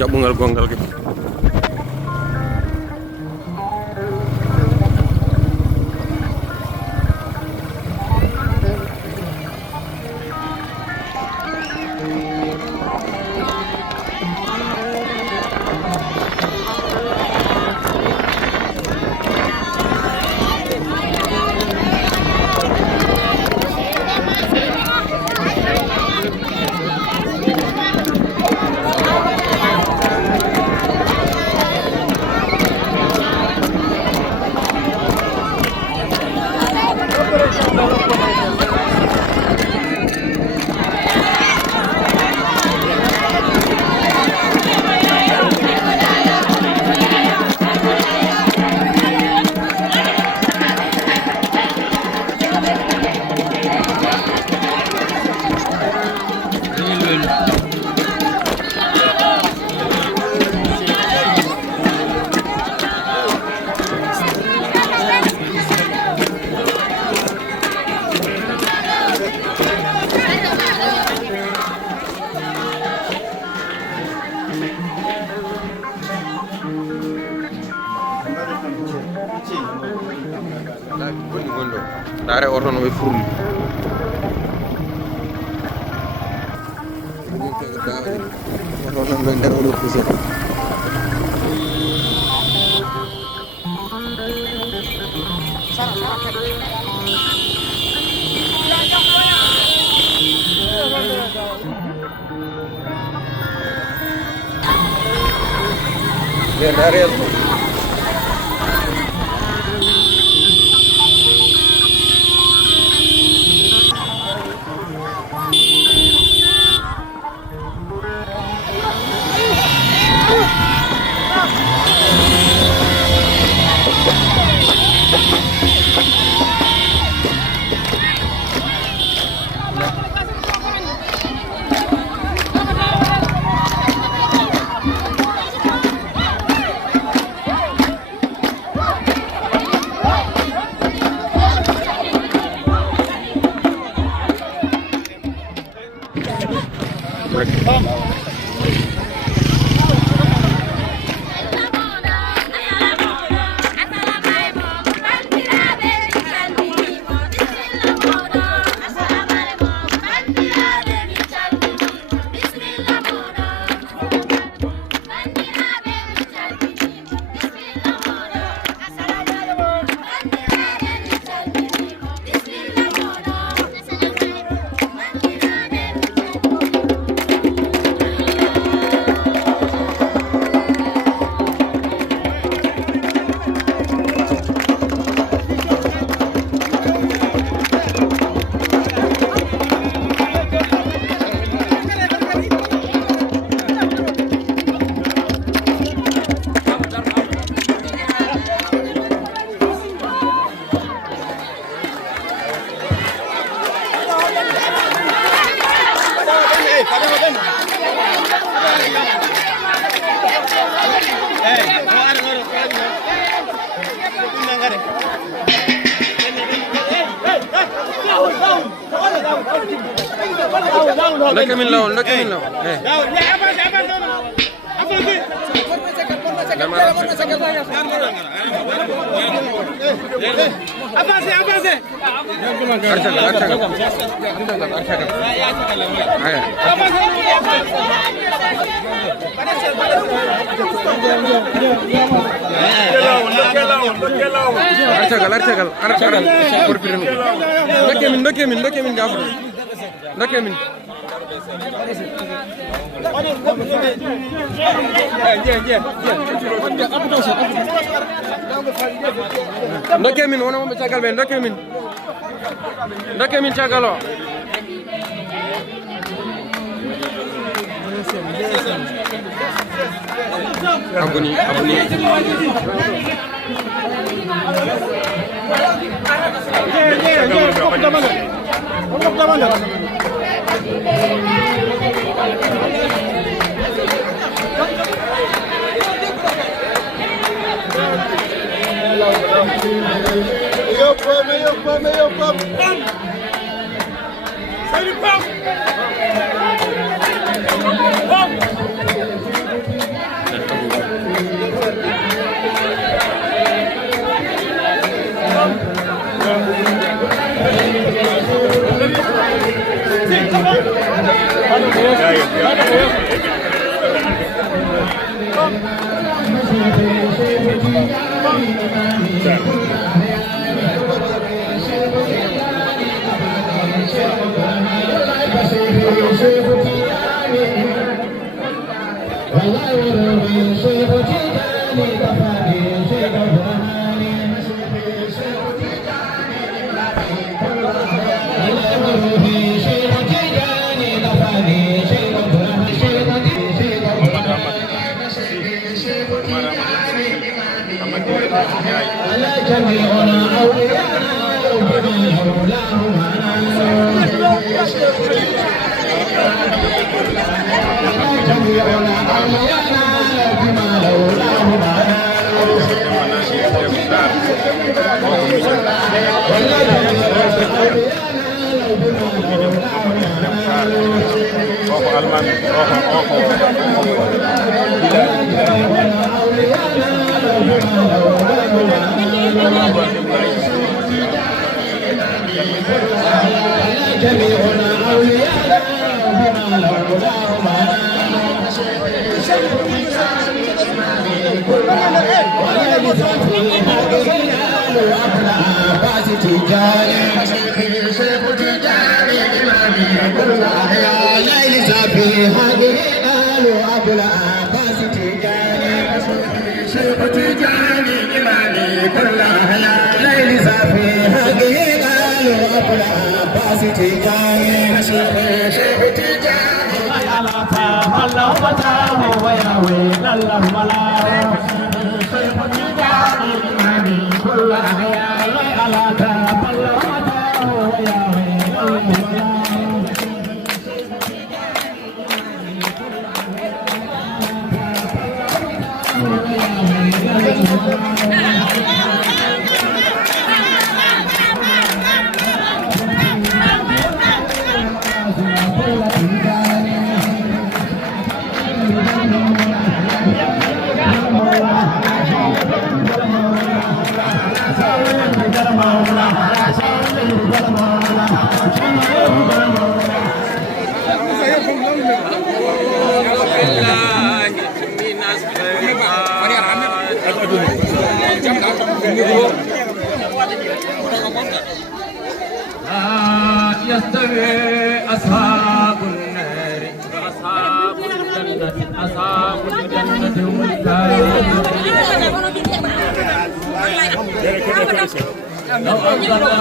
jaɓɓungal gongal gi. Dare oto no ɓe furli oto tan ɗo nder oɗo pusel Ariel. Ndoke min wona mo cagal be ndoke min cagalo aboni Meilleur pomme. Salut, pomme. يستوي أصحاب النار وأصحاب الجنة أصحاب الجنة هم الفائزون. لو أنزلنا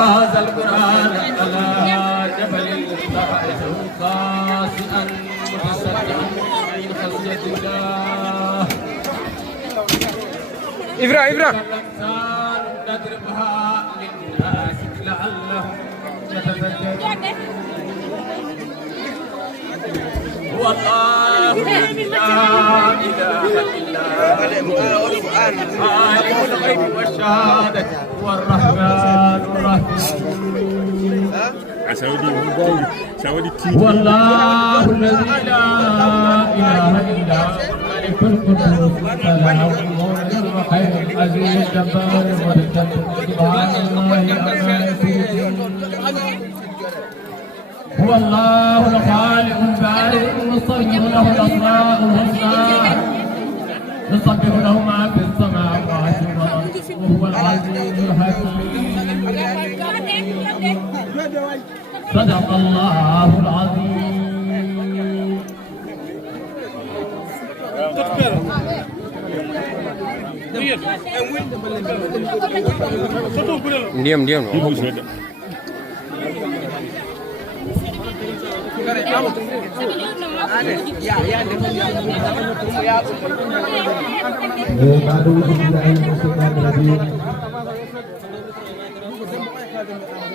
هذا القرآن على جبل لرأيته خاشعا متصدعا من خشية الله. إبرة نضربها للناس لعلهم يتذكرون. هو الله الذي لا إله إلا هو عالم الغيب والشهادة هو الرحمن الرحيم. هو الله الذي لا إله إلا هو الملك القدوس السلام المؤمن الرحيم العزيز الجبار المتكبر سبحان الله عما يصفون. هو الله الخالق البارئ المصور له الأسماء الحسنى يسبح له ما في السماوات والأرض وهو العزيز الحكيم. صدق الله العظيم. diam.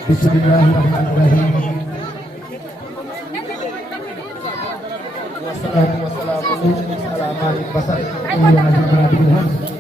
Bismillahirrahmanirrahim. Wassalatu wassalamu ala